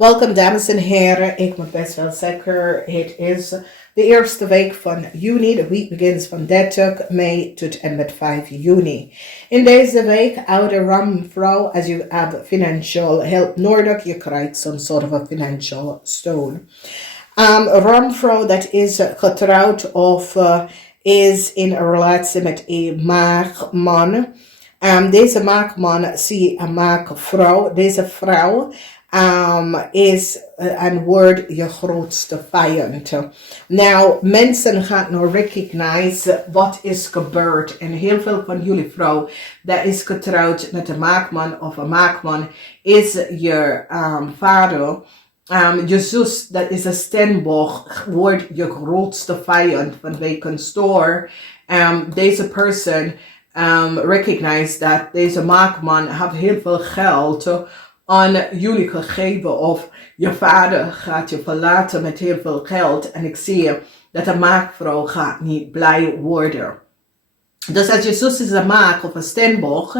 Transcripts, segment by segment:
Welkom dames en heren, ik moet best wel zeggen, het is de eerste week van juni. De week begint van 30 mei tot en met 5 juni. In deze week, oude ramvrouw, als je hebt financial help nodig, je krijgt some sort of a financial steun. Ramvrouw dat is getrouwd of is in een relatie met een maagman. Deze maagman zie een maagvrouw. Deze vrouw is en wordt je grootste vijand. Nou, mensen gaan nou recognize wat is gebeurd. En heel veel van jullie vrouw dat is getrouwd met een maagman of een maagman is je vader. Je zus, dat is een steenbok, wordt je grootste vijand vanwege store. Deze persoon recognize dat deze maagman heeft heel veel geld aan jullie gegeven of je vader gaat je verlaten met heel veel geld en ik zie dat de maagvrouw gaat niet blij worden. Dus als je zus is een maag of een steenbok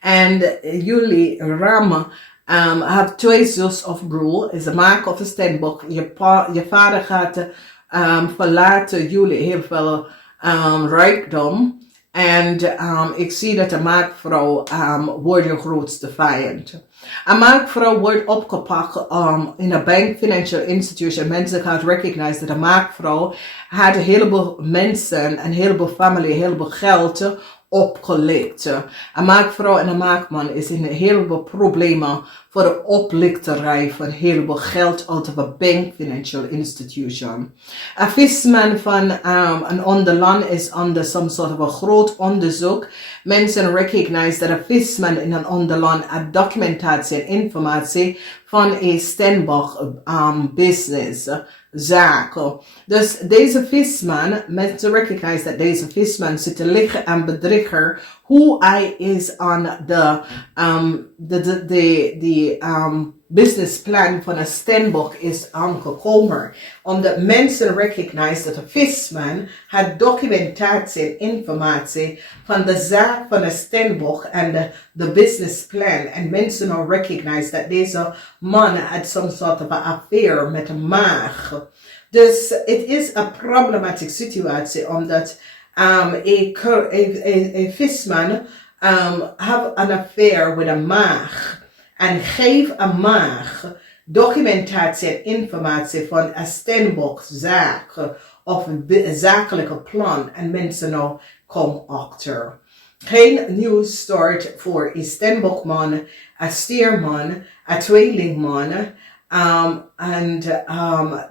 en jullie ram heeft twee zus of broer, is een maag of een steenbok, je vader gaat verlaten jullie heel veel rijkdom. En ik zie dat de maagvrouw wordt je grootste vijand. Een maagvrouw wordt opgepakt in een bank, financial institution. Mensen gaan recognize dat de maagvrouw had een heleboel mensen, een heleboel familie, een heleboel geld opgelicht. Een maagvrouw en een maagman is in een heleboel problemen voor de oplichterij van een heleboel geld uit een bank financial institution. Een visman van een onderland is onder some sort of een groot onderzoek. Mensen recognize dat een visman in een onderland een documentatie en informatie van een steenbok business zaak. Dus deze visman, mensen recognize dat deze visman zit te liggen en bedrieger hoe hij is aan de businessplan van een steenbok is aangekomen. Omdat mensen recognize dat een visman had documentatie en informatie van de zaak van een steenbok en de businessplan. En mensen recognize dat deze man had some sort of affair met een maag. Dus het is een problematische situatie omdat een visman have an affair with een maag en geef een maag documentatie en informatie van een steenbokzaak of een zakelijke plan en mensen nou komen achter. Geen nieuw start voor een steenbokman, een stierman, een tweelingman.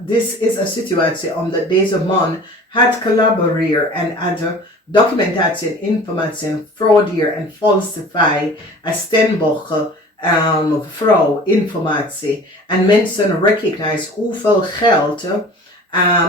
This is een situatie omdat deze man had collaboreerd en had documentatie en informatie en fraudeer en falsify een steenbok vrouw informatie. En mensen recognize hoeveel geld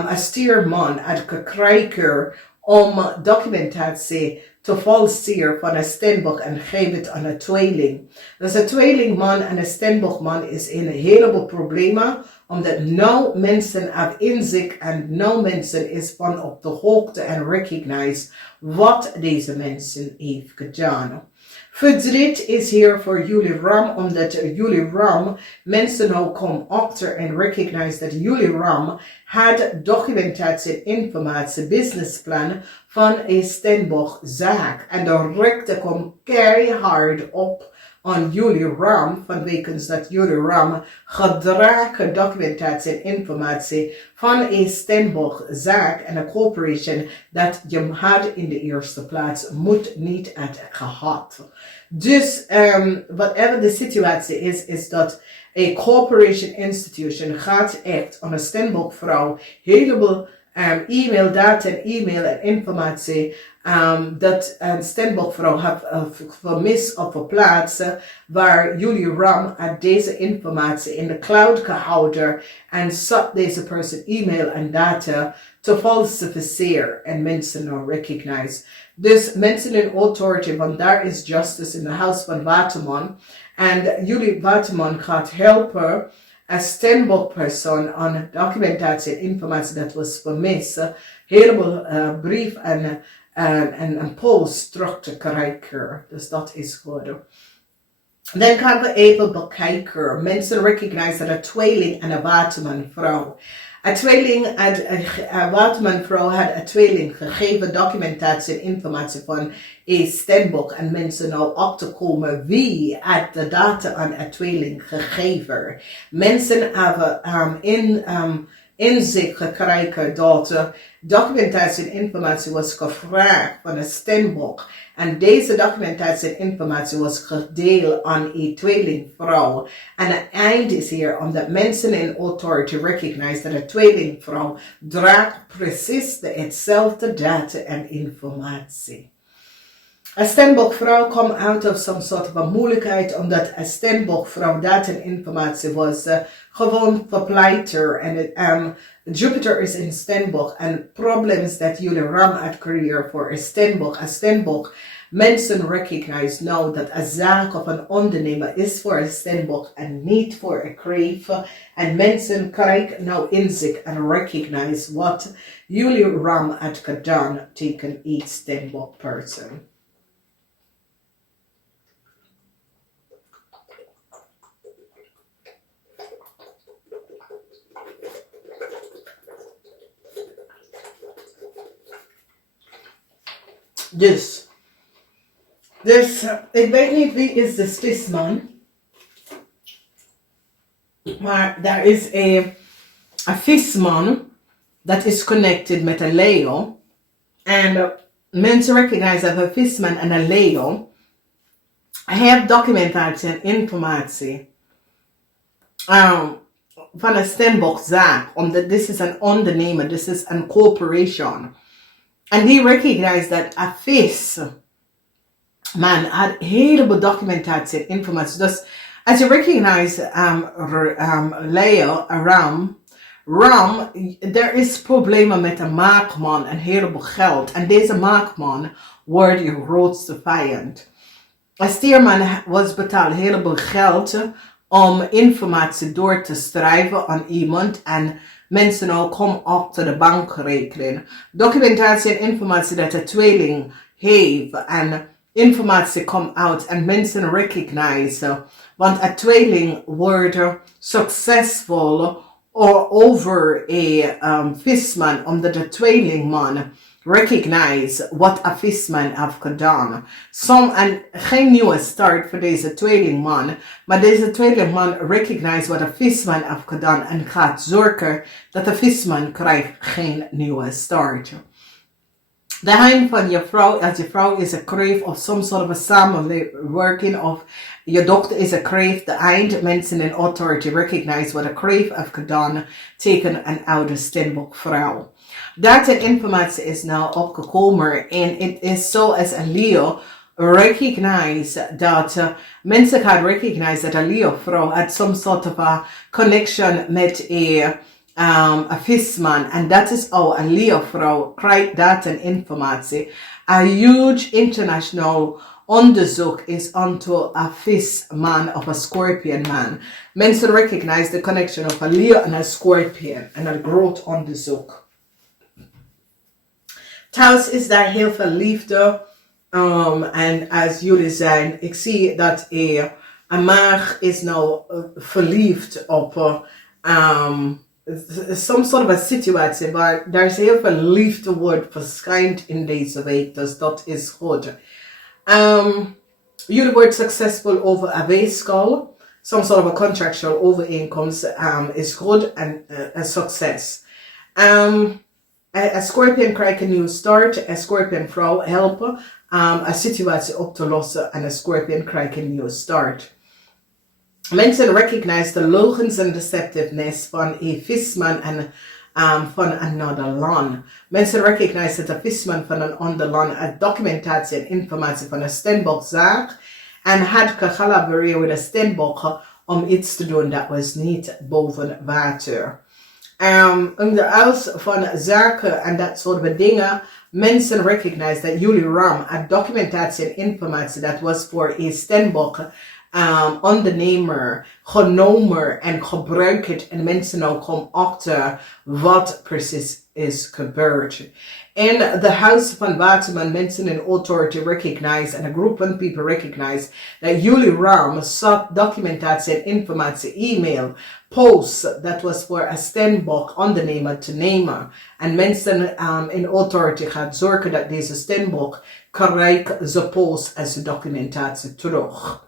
een stierman had gekregen om documentatie te falseren van een steenbok en geef het aan een tweeling. Dus een tweelingman en een steenbokman is in een heleboel problemen, omdat nou mensen hebben inzicht en nou mensen is van op de hoogte en recognize wat deze mensen heeft gedaan. Verdriet is hier voor jullie ram, omdat jullie ram mensen nou komen achter en recognize dat jullie ram had documentatie en informatie, businessplan van een steenbokzaak. En de rechter komt keihard op aan jullie ram, vanwege dat jullie ram gedragen documentatie en informatie van een steenbokzaak en een corporation dat je had in de eerste plaats moet niet had gehad. Dus whatever de situatie is dat een corporation institution gaat echt aan een steenbokvrouw heleboel e-mail, data en e-mail en informatie dat een steenbokvrouw heeft vermist op een plaats waar jullie ram had deze informatie in de cloud gehouden en zat deze persoon e-mail en data te falsificeren en mensen nou recognize. Dus mensen in authority, want daar is justice in de house van Waterman en jullie Waterman gaat helpen een steenbokpersoon aan documentatie en informatie dat was vermist, heleboel brief en post terug te krijgen. Dus dat is goed. Dan gaan we even bekijken. Mensen recognize dat een tweeling en een watermanvrouw. Een watermanvrouw had een tweeling gegeven, documentatie en informatie van een stemboek. En mensen nou op te komen wie had de data aan een tweeling gegeven. Mensen hebben inzicht gekregen dat de documentatie en informatie was gevraagd van een stemboek. En deze documentatie en informatie was gedeeld aan een tweelingvrouw. En het eind is hier omdat mensen in authority recognize dat een tweelingvrouw draagt precies hetzelfde data en informatie. Een stembokvrouw komt out of some sort of moeilijkheid omdat een stembokvrouw data en informatie was gewoon verpleiter. En Jupiter is in stembok en problem is dat jullie ram uit career voor een stembok. Een stembok, mensen recognize nou dat een zaak of een ondernemer is voor een stembok en niet voor een kreef. En mensen krijgen nou inzicht en recognize wat jullie ram uit gedaan tegen each stembok person. Dus ik weet niet wie is de visman, maar daar is een visman dat is connected met een Leo. En mensen recognize dat een visman en een Leo hebben documentatie en informatie van een stembokzaak, omdat dit is een ondernemer, dit is een corporation. En die recognize dat a vis man had heleboel documentatie en informatie. Dus als je recognize Leo, Ram, er is problemen met een maakman en heleboel geld. En deze maakman wordt je grootste vijand. Een stierman was betaald heleboel geld om informatie door te schrijven aan iemand en mensen ook komen op de bankrekening. Documentatie en informatie dat de tweeling heeft en informatie komt uit en mensen recognize. Want een tweeling wordt succesvol over een visman omdat de tweelingman recognize wat een visman heeft gedaan. En geen nieuwe start voor deze tweelingman, maar deze tweelingman recognize wat een visman heeft gedaan en gaat zorgen dat de visman krijgt geen nieuwe start. De heim van je vrouw, als je vrouw is een kreef of some sort of a samenwerking of je dochter is een kreef, de eind mensen in authority recognize wat een kreef heeft gedaan tegen een oude stembokvrouw. Data en informatie is nou opgekomen en het is zo als een Leo recognize dat mensen gaan recognize dat een Leo vrouw had some sort of a connection met een visman en dat is how een Leo vrouw krijgt data en informatie. A huge international onderzoek is onto a visman of a scorpion man. Mensen recognize the connection of a Leo en a scorpion en een groot onderzoek. Thuis is daar heel veel liefde. En als jullie zijn, ik zie dat een maag is nou verliefd op some sort of a situatie waar daar is heel veel liefde wordt verschijnt in deze week. Dus dat is goed. Jullie worden succesvol over een weegschaal. Some sort of a contractual overeenkomst is goed en een succes. Een scorpion krijgt een nieuwe start. Een scorpion vrouw helpen een situatie op te lossen. En een scorpion krijgt een nieuwe start. Mensen recognize de logens en deceptiveness van een visman en van another land. Mensen recognize dat de visman van een ander land documentatie en informatie van een stembokzaak en had gecollaboreerd met een stembok om iets te doen dat was niet boven water. In de huis van zaken en dat soort dingen, mensen recognize dat jullie ram documentatie en informatie dat was voor een stembok ondernemer genomen en gebruik het en mensen nou komen achter wat precies is gebeurd. In the house van Waterman, mensen in authority recognize and a group of people recognize that Julie Ram sought documentatie en informatie, e-mail, posts that was voor een stenboek ondernemer te nemen. En mensen in authority gaat zorgen dat deze stenboek krijgt ze post als documentatie terug.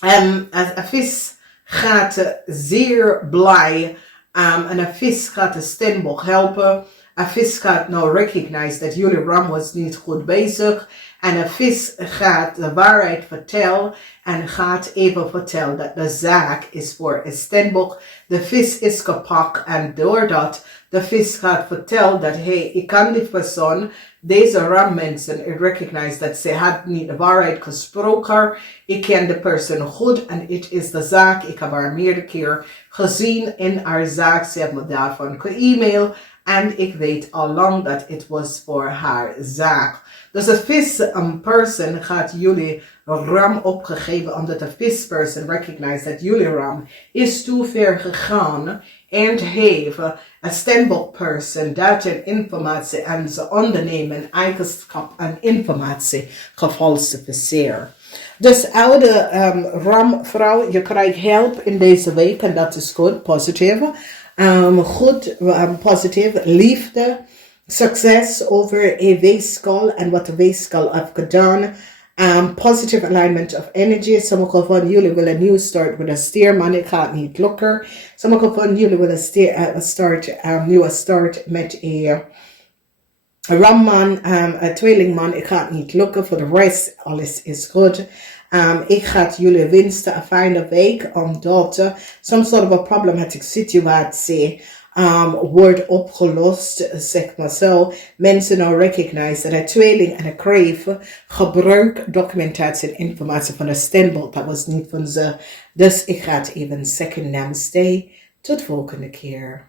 Een vis gaat zeer blij en een vis gaat de stenboek helpen. Een vis gaat nou recognize dat Julie Ram was niet goed bezig. En een vis gaat de waarheid vertellen en gaat even vertellen dat de zaak is voor een stenboek. De vis is gepakt en doordat de vis gaat vertellen dat hey, ik kan die persoon, deze Ram mensen, ik recognize dat ze had niet de waarheid gesproken. Ik ken de persoon goed en het is de zaak. Ik heb haar meerdere keer gezien in haar zaak. Ze heeft me daarvan ge-e-mail. En ik weet al lang dat het was voor haar zaak. Dus de visperson gaat jullie Ram opgegeven omdat de visperson recognize dat jullie Ram is te ver gegaan en heeft een stenboekperson dat een informatie en ze ondernemen eigenschap en informatie gefalsificeerd. Dus oude Ram-vrouw, je krijgt hulp in deze week en dat is goed, positief. Goed, positief, liefde, succes over een weeskal en wat de weeskal heeft gedaan. Positive alignment of energy. Sommige van jullie willen een nieuw start met een steerman. Het gaat niet lukken. Sommige van jullie willen een nieuwe start met een ramman, een tweelingman. Het gaat niet lukken. Voor de rest, alles is goed. Ik ga jullie wensen een fijne week, omdat some sort of a problematic situatie wordt opgelost, zeg maar zo. Mensen nou recognize dat een tweeling en een crave gebruik documentatie en informatie van een stenboek. Dat was niet van ze. Dus ik ga het even zeggen, namaste. Tot volgende keer.